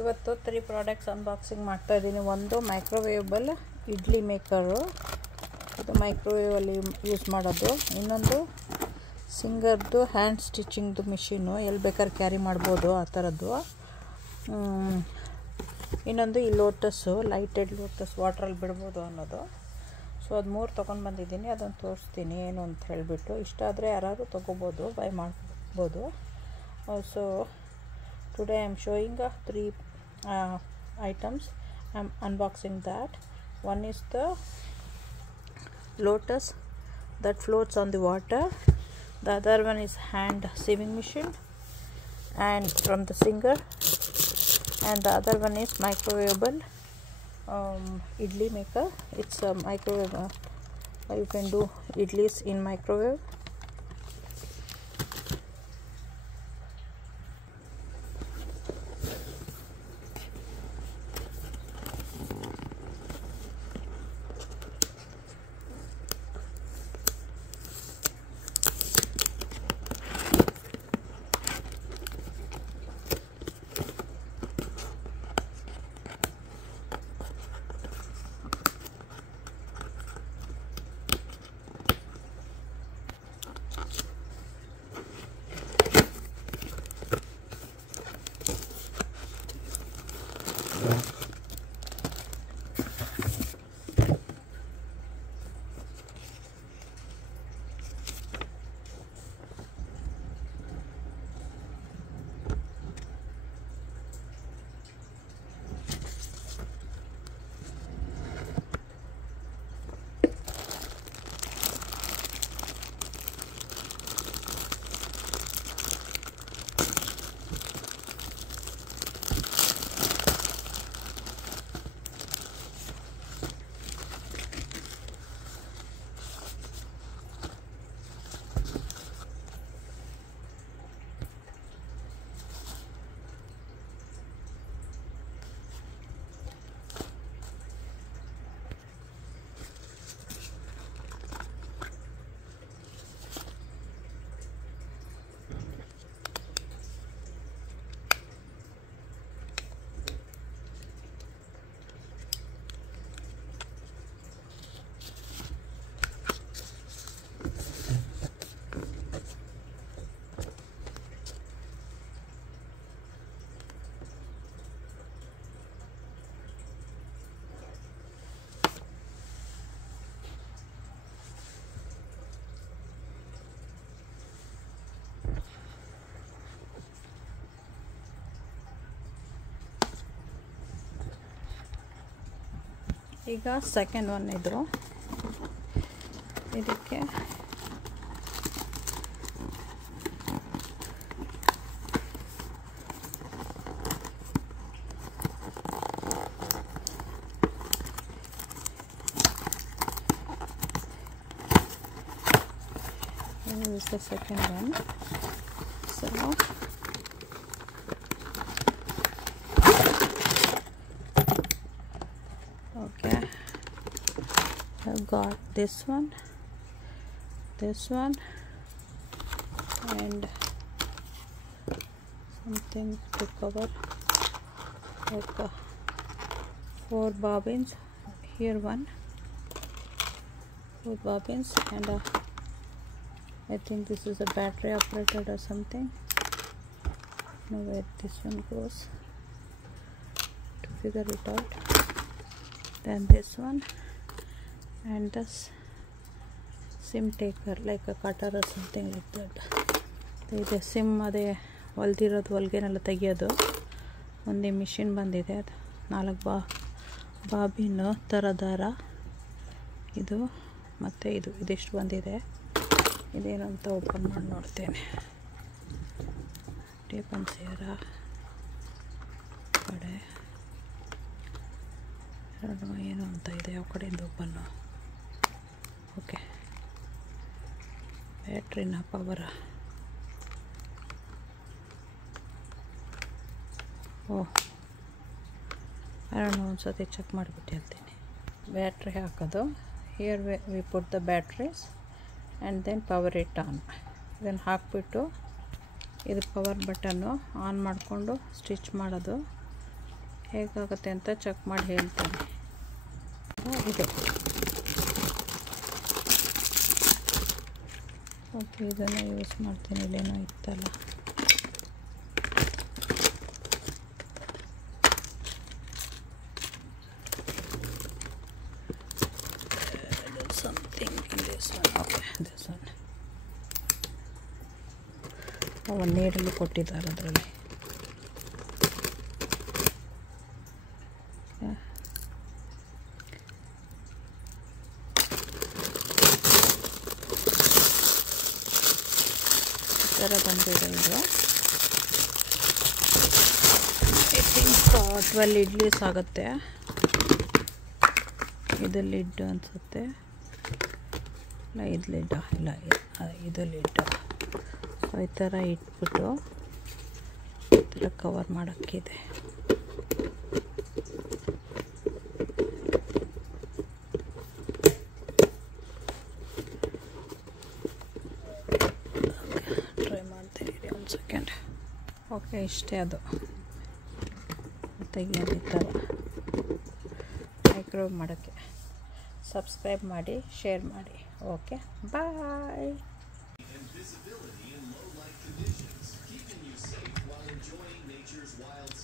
ಇವತ್ತು 3 products unboxing ಮಾಡ್ತಾ ಇದ್ದೀನಿ. ಒಂದು ಮೈಕ್ರೋವೇವಬಲ್ ಇಡ್ಲಿ ಮೇಕರು, ಇದು ಮೈಕ್ರೋವೇವಲ್ಲಿ ಯೂಸ್ ಮಾಡೋದು. ಇನ್ನೊಂದು ಸಿಂಗರ್ದು ಹ್ಯಾಂಡ್ ಸ್ಟಿಚಿಂಗ್ದು ಮಿಷಿನು, ಎಲ್ಲಿ ಬೇಕಾದ್ರೆ ಕ್ಯಾರಿ ಮಾಡ್ಬೋದು ಆ ಥರದ್ದು. ಇನ್ನೊಂದು ಈ ಲೋಟಸ್ಸು, ಲೈಟೆಡ್ ಲೋಟಸ್, ವಾಟ್ರಲ್ಲಿ ಬಿಡ್ಬೋದು ಅನ್ನೋದು. ಸೊ ಅದು 3 ತೊಗೊಂಡು ಬಂದಿದ್ದೀನಿ, ಅದನ್ನು ತೋರಿಸ್ತೀನಿ ಏನು ಅಂತ ಹೇಳಿಬಿಟ್ಟು. ಇಷ್ಟ ಆದರೆ ಯಾರಾದರೂ ತೊಗೋಬೋದು, ಬೈ ಮಾಡ್ಬೋದು. So today I am showing 3 items. I am unboxing that. One is the lotus that floats on the water. The other one is hand sewing machine and from the Singer, and the other one is microwavable idli maker. It's a microwave. You can do idlis in microwave. ಈಗ second one ಇದ್ರು, ಇದಕ್ಕೆ this is the second one. So okay, I've got this one, and something to cover, like 4 bobbins here, 4 bobbins, and I think this is a battery operated or something. Now where this one goes, to figure it out. Then this one, and this sim taker, like a cutter or something like that. ಇದೆ sim, ಅದೇ ಹೊಲ್ದಿರೋದು ಹೊಲ್ಗೆನೆಲ್ಲ ತೆಗಿಯೋದು. ಒಂದು machine ಬಂದಿದೆ, ಅದು 4 bobbin ಥರ ದಾರ ಇದು, ಮತ್ತು ಇದಿಷ್ಟು ಬಂದಿದೆ. ಇದೇನು ಅಂತ ಓಪನ್ ಮಾಡಿ ನೋಡ್ತೇನೆ. ಟೇಪ್ ಅಂಡ್ ಸೇರ ಕಡೆ ಏನು ಅಂತ ಇದೆ, ಯಾವ ಕಡೆಯಿಂದ ಓಪನ್ನು. Okay, ಬ್ಯಾಟ್ರಿನ power. ನಾನು ಒಂದ್ಸತಿ ಚೆಕ್ ಮಾಡಿಬಿಟ್ಟು ಹೇಳ್ತೀನಿ. ಬ್ಯಾಟ್ರಿ ಹಾಕೋದು, here we put the batteries and then power it on. ಇದನ್ನು ಹಾಕಿಬಿಟ್ಟು ಇದು ಪವರ್ ಬಟನ್ನು ಆನ್ ಮಾಡಿಕೊಂಡು ಸ್ಟಿಚ್ ಮಾಡೋದು. ಹೇಗಾಗುತ್ತೆ ಅಂತ ಚೆಕ್ ಮಾಡಿ ಹೇಳ್ತೀನಿ. ಇದು ಓಕೆ, ಇದನ್ನು ಯೂಸ್ ಮಾಡ್ತೀನಿ. ಇಲ್ಲೇನೋ ಇತ್ತಲ್ಲ, something in this one. Okay, this one. ಒಂದು ನೀರಲ್ಲಿ ಕೊಟ್ಟಿದ್ದಾರೆ ಅದರಲ್ಲಿ. ಈ ಥರ ಬಂದಿದೆ ಇದು. ಐ ಥಿಂಕ್ 12 ಇಡ್ಲೀಸ್ ಆಗುತ್ತೆ. ಇದು ಲಿಡ್ ಅನಿಸುತ್ತೆ. ಇಲ್ಲ, ಇದು ಲಿಡ್ಡ, ಇಲ್ಲ ಇದು ಲಿಡ್ಡ. ಸೊ ಈ ಥರ ಇಟ್ಬಿಟ್ಟು ಈ ಥರ ಕವರ್ ಮಾಡೋಕ್ಕಿದೆ. ಟ್ರೈ ಮಾಡ್ತೀನಿ, ಒಂದು ಸೆಕೆಂಡ್. ಓಕೆ, ಇಷ್ಟೇ ಅದು ತೆಗಿಯೋದು. ಈ ಥರ ಮೈಕ್ರೋವೇವ್ ಮಾಡೋಕ್ಕೆ. ಸಬ್ಸ್ಕ್ರೈಬ್ ಮಾಡಿ, ಶೇರ್ ಮಾಡಿ. Okay, bye. Invisibility in low light conditions, keeping you safe while enjoying nature's wild